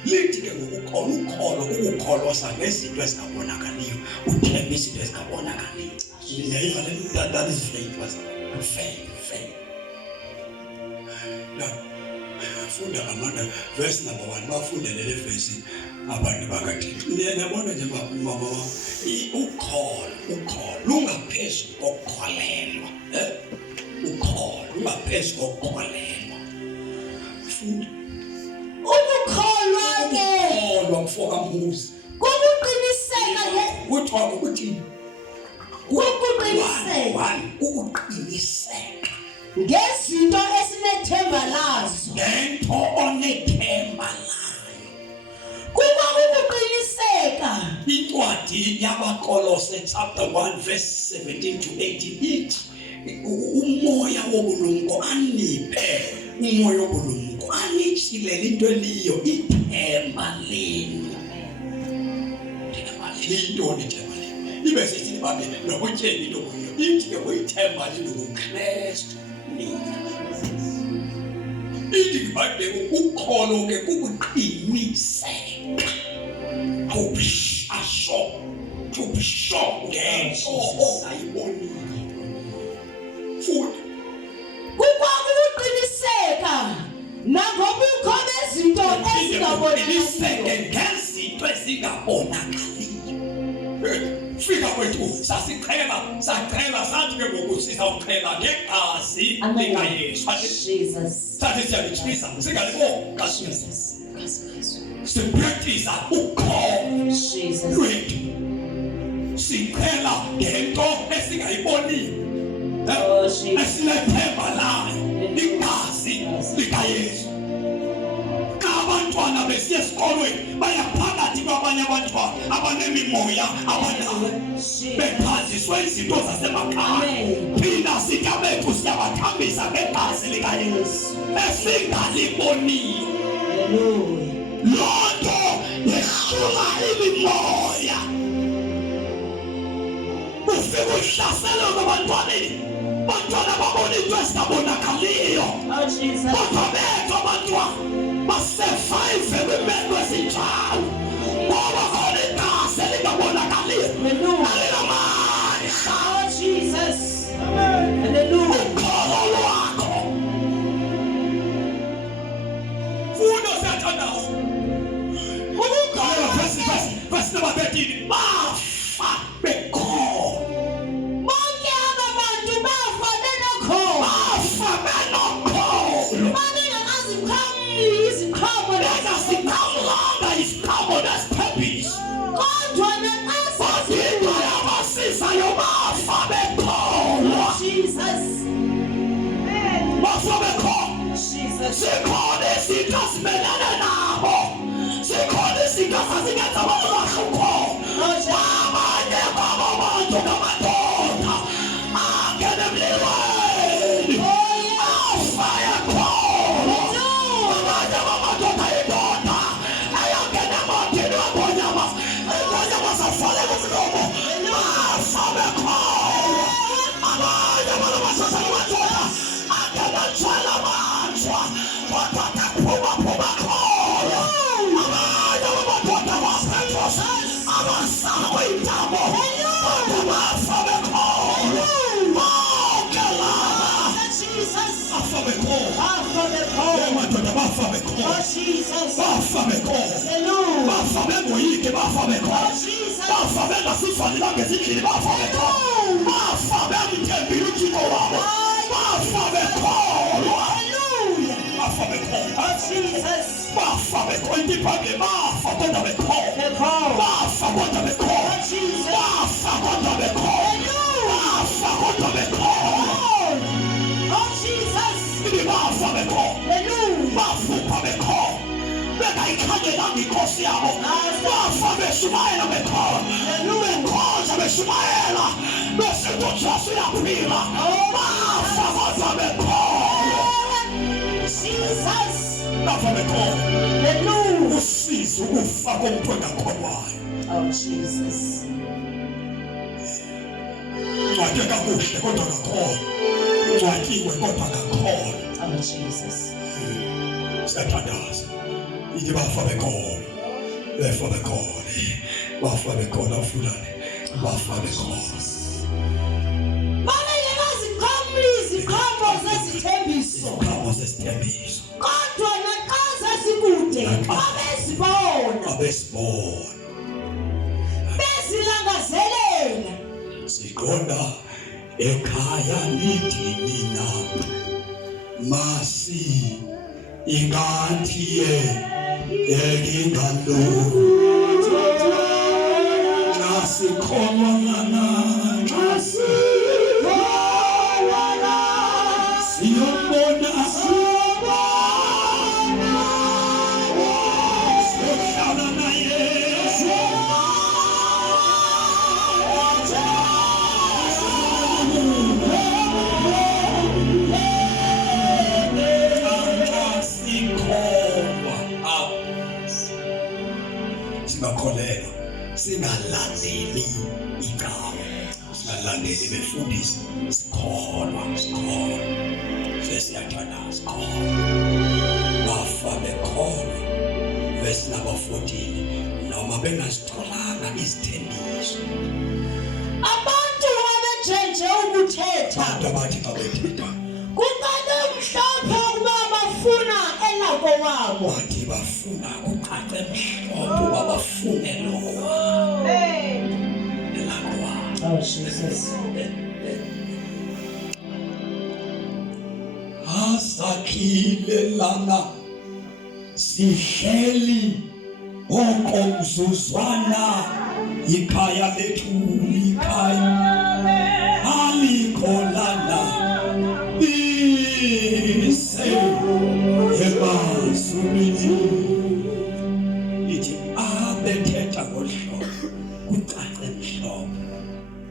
lithi ke ukholo ukukholwa ngezinto ezingabonakaliyo uthemba izinto ezingabonakaliyo yayiva le that is faith was faith now funda Amanda verse number 1 bafunde lele verse abantu bakaThixo niyabona nje mama ukholo lungaphezulu kokukholelwa ukholo lungaphezulu kokukholelwa funda Ukukholwa ke ukukholwa mfoka Mbuzi kukuqiniseka kuthiwa ukuthi ukuqiniseka ngezinto esinethemba lazo ngento onethemba layo kukuqiniseka incwadi yabakolose chapter 1 verse 17 to 18 ithi umoya wobulumko aniphe umoya wobulumko anitshilele into eliyo ithemba lenu into ithemba lenu ibe sithi babe nokutyeni into kuyo ithi ke uyithemba lenu kuKristu ithi babe ukholo ke kukuqiniseka ubisho ngento ozayibonile futhi kukuqiniseka nangobukho bezinto ezingabonakaliyo ngezinto ezingabonakaliyo fika kwethu sasiqhela sathi ke ngoku sizawuqhela ngegazi likaYesu Jesus. sathi siyalitshisa singaliboni kaJesus sipractice ukholo Jesus. lwethu siqhela ngento esingayiboniyo esilethemba layo igazi likaYesu abantwana besiya esikolweni bayaphakathi kwabanye abantwana abanemimoya abanayo bephaziswe izinto zasemakhaya phina sikabethu siyabathambisa ngegazi likaYesu esingaliboniyo loo nto yehlula imimoya ufike uhlasele kwabantwaneni bantwana babona into ezingabonakaliyo kodwa bethu abantwana basurvive kwimeko ezinjalo ngoba khona igazi elingabonakaliyo alinamandla ukholo lwakho fundo siyathandaza ukukholwa verse number 13 bafa bekholo Bonke aba bantu bafa benokholo. bafa benokholo Babengakaziqhamli iziqhamo bengasikhamlanga isiqhamo nesiphephisi kodwa naxa badinga yabasizayo bafa bekholo Jesus. bafa bekholo Jesus. sikhona izinto simelane nabo sikhona izinto sasingenza abahlukho abanye babo bantu ngamadoda angene emlilweni afaya kholo abanye bamadoda indoda ayangena emotini wabonyama safale kumlomo bafa bekholo abanye balabasasa lamadoda angena njala manjwa kodwa kaphuma kholo abanye bamadoda basethos abasakwe intamo kodwa bafa bekholo bonke laba bafa bekholo amadoda bafa bekholo bafa bekholo bafa bengoyiki bafa bekholo bafa bengasifanelanga ezindlini bafa bekholo bafa bemthembile uThixo wabo bafa 20 phambi bafa kodwa bekhona. Bafa kodwa bekhona. Bafa kodwa bekhona. Bafa kodwa bekhona. Oh Jesus. Bafa bekhona. Bafupa bekhona. Bengayikhangelanga inkosi yabo. Bafa beshumayela bekhona. Bekhonza beshumayela. Besithi uJesu uyaphila. Bafa kodwa bekhona. Jesus. Bafa bekhona. Usizo ukufa komuntu engakholwayo. Oh Jesus. Ncwadi kakuhle kodwa kakhona. Ncwadiwe kodwa kakhona. Oh Jesus. Siyathandaza. Ithi bafa bekhona. Bafa bekhona. Bafa bekhona fulani. Bafa bekhona. Mama yekaziqhamuli iziqhamo zezithembiso. Iziqhamo zesithembiso. Kodwa naxa sasikude babezibona. Bezilangazelela. Siqonda ekhaya lithi mina masi ingathi engingalo nasikhona siyobona siyohlala naye singakholelwa singalandeli igama singalandeli befundisi sikholwa sesiyathandaza sikholwa bafa bekholwa verse number 14 noma bengazitholanga izithembiso Abantu abenjenje ukuthetha. abantu abathi xa bethetha Kuqale mhlophe ukuba bafuna elako wabo. bathi bafuna kucace mhlophe uba bafune lokho wabo elako wabo. Oh Jesus. Asakhilelana sihleli okomzuzwana ikhaya lethu ikhaya alikholana ise ebazulwini ithi abethetha ngohlobo kucace mhlophe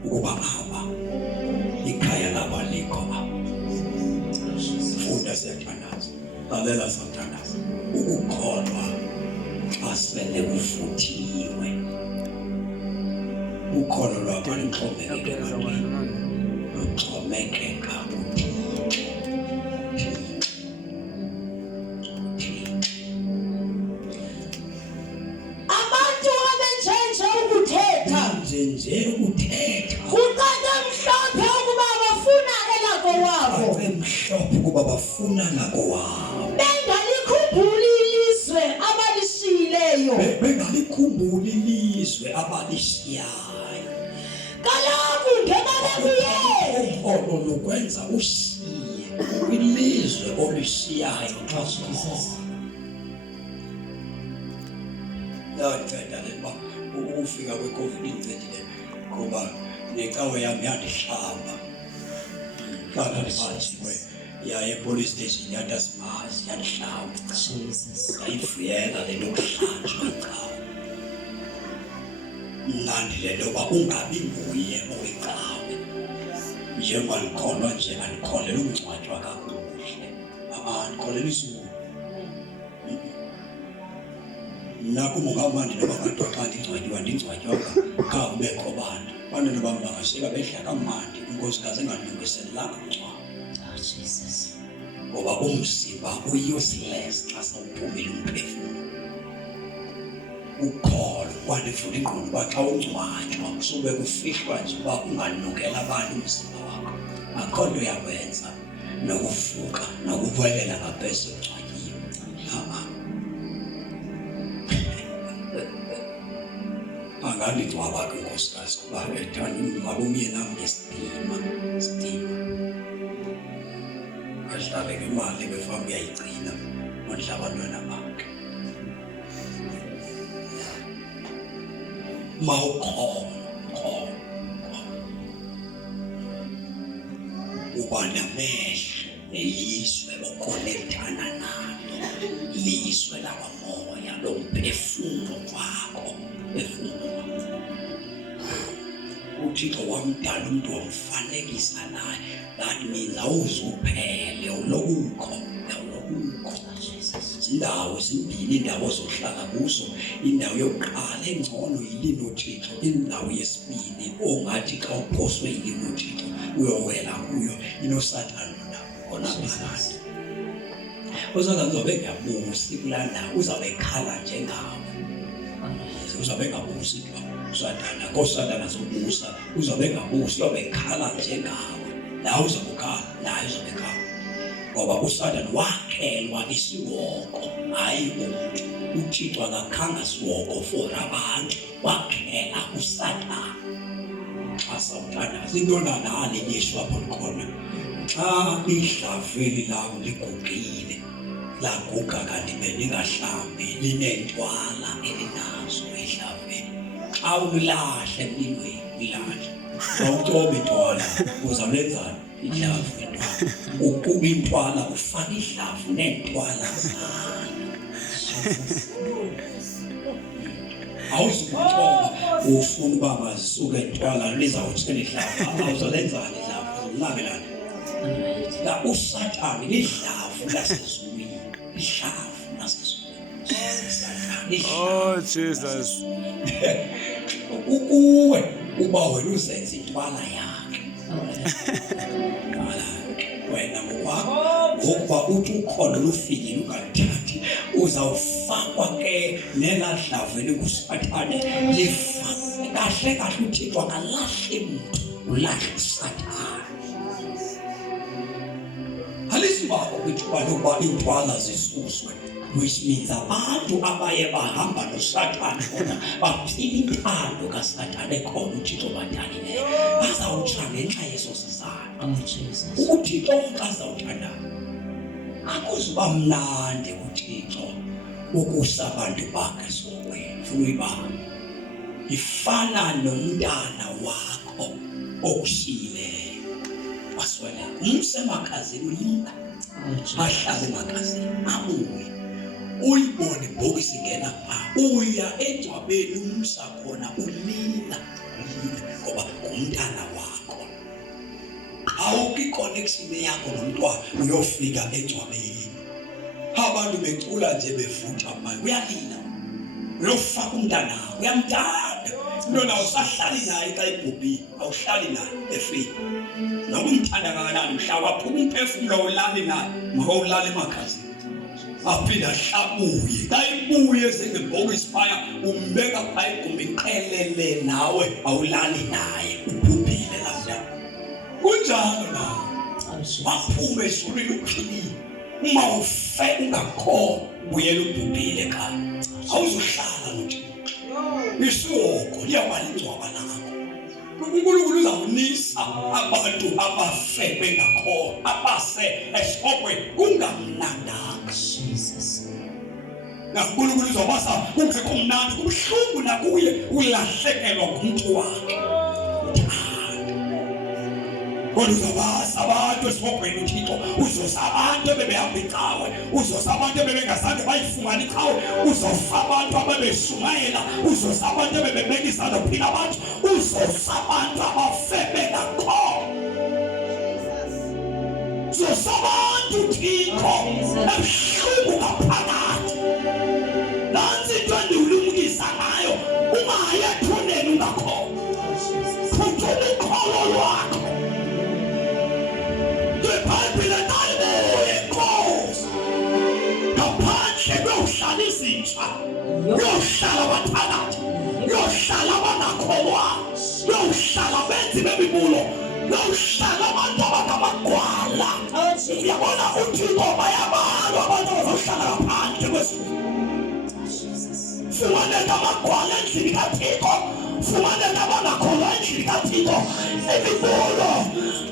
ukuba aba ikhaya labalikho funda siyathandaza lalela sathandaza ukukholwa xa sele kufuthiwe ukholo lwakho luxhomekeke ebantwini luxhomekeka Abantu abenjenje ukuthetha. nje ukuthetha Kuqale mhlophe ukuba bafuna elako wabo. mhlophe ukuba bafuna nako wabo Bengalikhumbuli ilizwe abalishiyileyo. bengalikhumbuli ilizwe abalishiyayo Kaloku ngebabebuye. ukholo lukwenza ushiye kwilizwe olishiyayo xa ukhona. Ndacela leba ukufika kweCovid-19 ngoba necawe yami yandihlamba hlala libaziwe yaye police station yadasimazi yandihlamba Jesus. ayifuyela le nto kuhlanjwa icawe mnandi le nto uba ungabi nguye owicawe njengoba ndikholwa nje andikholela ukungcwatywa kakuhle ndikholela izulu nakumongamandi noba ngathiwa xa ndingcwatywa kha kubekho abantu abantwana bam bangashiyeka bedla kamandi inkosikazi engalungiselelanga umngcwabo Oh Jesus. ngoba umzimba uuseless xa sewuphumile umphefumlo ukholo kwandifuna ingqondo uba xa ungcwatywa kusube kufihlwa nje uba ungalungela abantu umzimba wakho akho nto yakwenza nokuvuka nokubuyelela ngaphezu ungcwatyiwe angandingcwaba kwinkosikazi kuba ethanda umngcwabo umyeni ngesidima ahlale ngemali befana uyayigcina ondla abantwana bakhe mawukhona uba namehlo nelizwe okonektana nalo, lizwe lamoya lomphefumulo wakho. uThixo wamdala umuntu wamfanekisa naye. That means awuzuphele ulokukho. Indawo ezimbili, indawo ozohlala kuzo. Indawo yokuqala engcono yilini uThixo, indawo yesibili ongathi xa uphoswe yilini uThixo uyowela kuyo inoSathane khona phakathi. Uzabe uzobe ngabusi kulanda, uzabe ekhala njengawe. Uzabe ngabusi uSathane, koSathane azobusa, uzabe ngabusi uyobe ekhala njengawe. La uzokukhala, naye uzobekhala. Ngoba uSathane wakhelwa isiwoko, hayi umuntu. uThixo akakhanga siwoko for abantu, wakhela uSathane. Xa sawuthandaza into nale Yesu apho khona, xa ihlafeli lawo ligugile, laguga kanti beningahlambi, linentwala elinazo ihlafeli. Xa ulahle empilweni, ilahle. Awutobe intwala, uzawulenzani? Ihlavu intwala. Ukuba intwala ufaka ihlavu nentwala zayo. Awuzukutoba ufuna uba mazisuke intwala lizawuthela ihlavu. Awuzolenzani ihlavu? Uzolabelani? La uSathane lihlavu lasezulwini. Ihlavu lasezulwini. Oh Jesus. Ukuwe uba wena uzenza intwala yakhe. Wena ngokuba uthi ukhona lufikile ungathathi, uzawufakwa ke nelahlavu elikuSathane lifakwe kahle kahle. uThixo akalahle muntu, ulahle uSathane. Alisibakho kwithuba lokuba intwala zisuswe, which means abantu abaye bahamba noSathane khona baphila intando kaSathane khona uThixo badalileyo, bazawutsha ngenxa yeso sizathu. uThixo xa azawuthanda akuzuba mnandi uThixo ukusa abantu bakhe sokweni. Ifana nomntana wakho okushiyileyo waswela, umsemakhazini ulila, ahlale emakhazini abuye uyibone ibhokisi ingena phaa, uya engcwabeni umsa khona ulila ngoba ngumntana wakho. Awuki-connection yakho nomntwana uyofika engcwabeni. Abantu becula nje bevutha manje, uyalila, uyofaka umntana wakho, uyamthanda. Lona awusahlali naye xa ibhubhile, awuhlali naye efile. Noba umthanda kangakanani, mhla waphuma umphefumulo ulale naye, mawulala emakhazini. Aphinde ahlabuye, xa ibuye sengebhokisi phaya, umbeka phaya egumbini, qelele nawe, awulali naye, ubhubhile lapha. Kunjalo nawe, waphume ezulwini uphilile. Uma ufe ungakho buyela ubhubhile ekhaya, awuzuhlala noThixo. Isiwoko liyawala ingcwaba lakho. uNkulunkulu uzawunisa abantu abafe bengakho, abase esokweni kungamnandanga. uNkulunkulu uzobasa kungekho mnandi, kubuhlungu nakuye ulahlekelwa ngumntu wakhe. Kodwa uzobasa abantu esokweni uThixo, uzosa abantu ebebehamba icawe, uzosa abantu ebebengasange bayifumana icawe, uzosa abantu abebeshumayela, uzosa abantu ebebebekisa nophila abantu, uzosa abantu abafe bengakho. Uzosa abantu uThixo ebuhlungu ngaphakathi. Nansi into endiwulumkisa ngayo, ungayi ethuneni ungakho. Phuthuma ukholo lwakho. iBhayibhile nalibuye inkosi ngaphandle kuyohlala izinja, kuyohlala abathakathi, kuyohlala abangakholwa, kuyohlala abenzi bemibulo, kuyohlala abantu abangamagwala. Uyabona uThixo bayabalwa abantu abazohlala ngaphandle kwesizwe. Fumaneka amagwala endlini kaThixo, fumaneka abangakholwa endlini kaThixo, imibulo,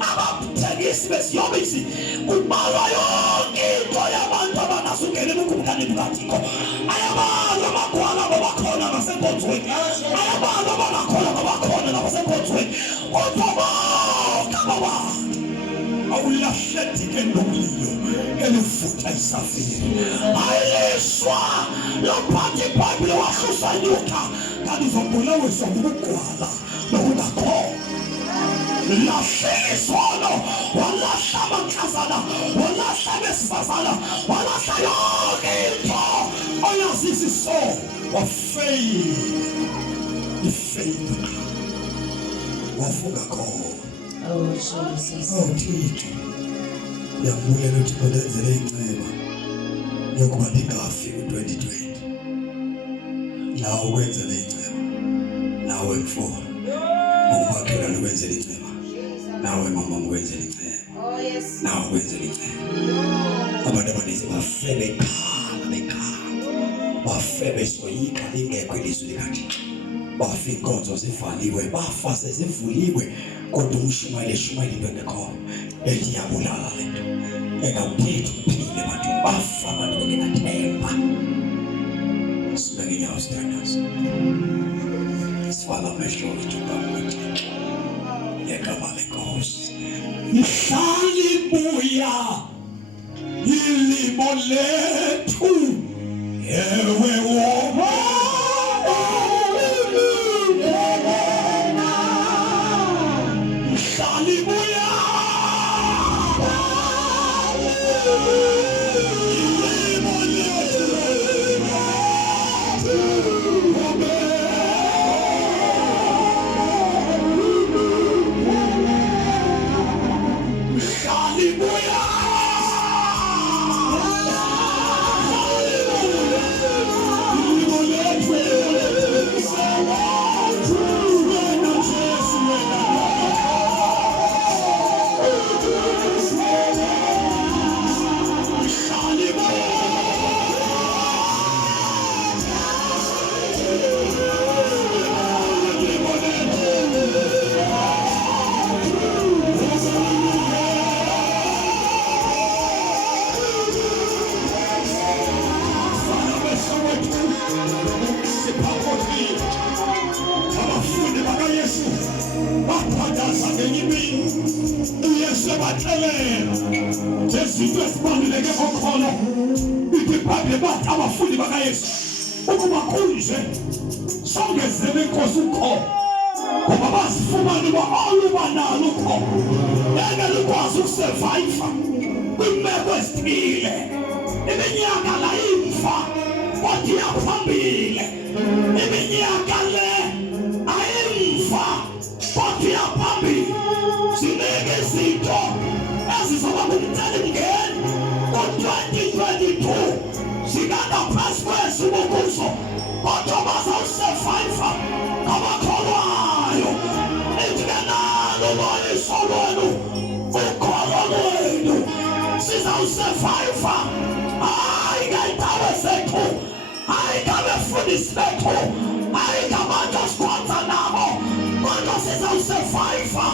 abathengisi beziyobisi, kubalwa yonke into yabantu abangasungena ebukumkani bukaThixo. Ayabalwa amagwala abakhona ngasemva basenkonzweni, abantu abangakhona ngabakhona nabasenkonzweni, kodwa bonke abantu awulahlekile nomlilo elivutha isafiri. Ayeswa lophathi iBhayibhile wahlusa inyutha kanti uzobulawiswa ngokugwala nokungakhona. Lahlela isono, walahla amankazana, walahla abesifazana, walahla yonke into oyazisa isono, wafeyila. Ifeyila wafunga khona. Oh, Jesus. Oh, Thixo, ngiyakubulela ukuthi kodenzele inceba yokuba ndingafiki ku-2020. Nawe ukwenzele inceba, nawe mfowethu ungakhelana ukwenzela inceba, nawe mama ukwenzela inceba. Oh, yes. Nawe ukwenzela inceba. Abantu abaninzi bafe bekhala, bafe besoyika lingekho ilizwi likaThixo, bafe inkonzo zivaliwe, bafa sezivuliwe, kodwa umshumayeli eshumayela into engekho ethi iyabulala le nto engawuthethi uphile. Abantu bafa, abantu bengenathemba. Sibeke inyawo sithandaze, sivala amehlo wethu phambi kuThixo ngegama leNkosi. Mhlalibuya ilimo lethu, ewe woma mhlalibuya ilimo lethu, mhlalibuya abafundi bakaYesu baphadaza ngenyimini. uYesu ebaxelela ngezinto ezibaluleke kokholo. iBhayibhile bathi abafundi bakaYesu ukuba kunje songezele inkosi ukholo, ngoba bazifumana uba oluba nalo ukholo ngeke lukwazi ukusurvive kwimeko ezithile. iminyaka la imfa kodwa iyaphambile, iminyaka le ayimfa kodwa iyaphambili. Ziningi izinto ezizoba ngumcelimngeni ku-2022 zingangaphansi kwezimo kuzo, kodwa bazawusurvive ngabakholwayo. Endingenalo uloyiso lwenu, ukholo lwenu, sizawusurvive. Hayi ngayindawo zethu, hayi ngabefundisi bethu, hayi ngabantu asikhonza nabo, kodwa sizawusurvive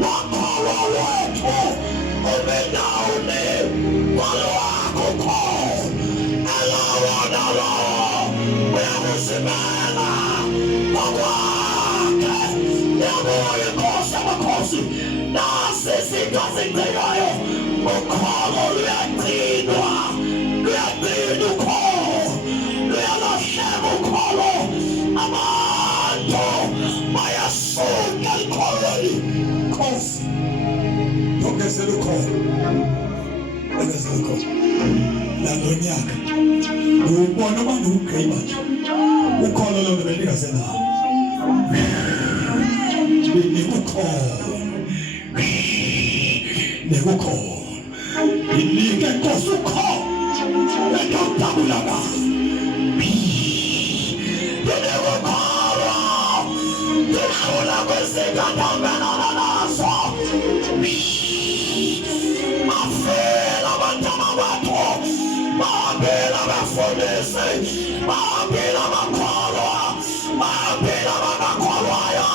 nokholo lwethu. Ubenawuni kolwakho khona, elawona lawo uyakusimela ngokwakhe. Yabuya inkosi yamakhosi, nasi izinto ezingcikayo. Ukholo luyagcinwa, luyagcinwa ukholo, luyalahleka ukholo. Abantu bayasuka ekholweni. Nkosi, yongezela ukholo, yongezela ukholo. Nalo nyaka ubona abantu ugqiba nje ukholo lona belingasenalo. Nikukhona, nikukhona, inike Nkosi ukholo endodabula ngayo. Nikukhona, ndidlula kwizinto ndombelana nazo. Bafela abantwana bethu, bahambela abefundisi, bahambela abakholwa, bahambela abangakholwayo.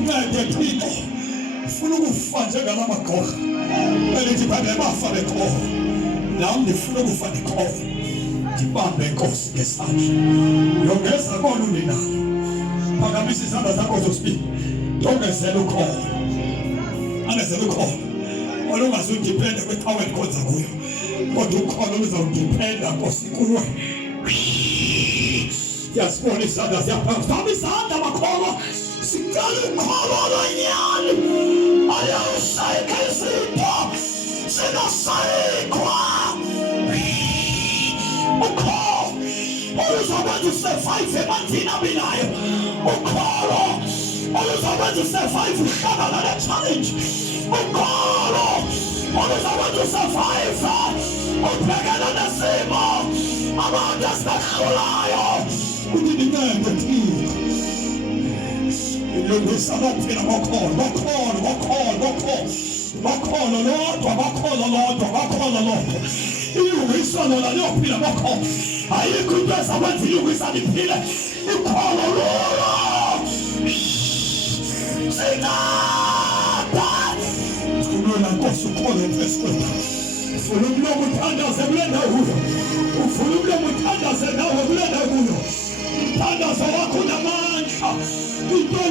Ncede Thixo, ufuna ukufa njengala magorha elithi babe bafa bekholwa. Nami ndifuna ukufa ndikholwa, ndibambe Nkosi ngesandla. Yongeza kona uninalo. Phakamisa izandla zakho zosibili. Ongezela ukholo. Angezela ukholo. Olungazudipenda kwepower ekhonza kuyo. Kodwa ukholo luzawudipenda Nkosi kuwe. Yasibona izandla ziyaphakama izandla makholo. Sicela ukholo lonyani. Ayawusayika izipho. Singasayikhwa. Ukholo oluzokwenza usurvive emanzini abilayo. Ukholo oluzokwenza usurvive uhlangana ne-challenge. Ukholo oluzokwenza usurvive ubhekana nesimo abantu esibahlulayo. Uthi nincede thina. Ilungisa lokuphila kokholo lodwa. Ilungisa lona liyophila kokholo. Ayikho into ezakwenza ilungisa liphile. Ikholo lolo. Singapha. Thulula Nkosi ukholo emfesweni. Funa umlomo uthandaze kule ndawo.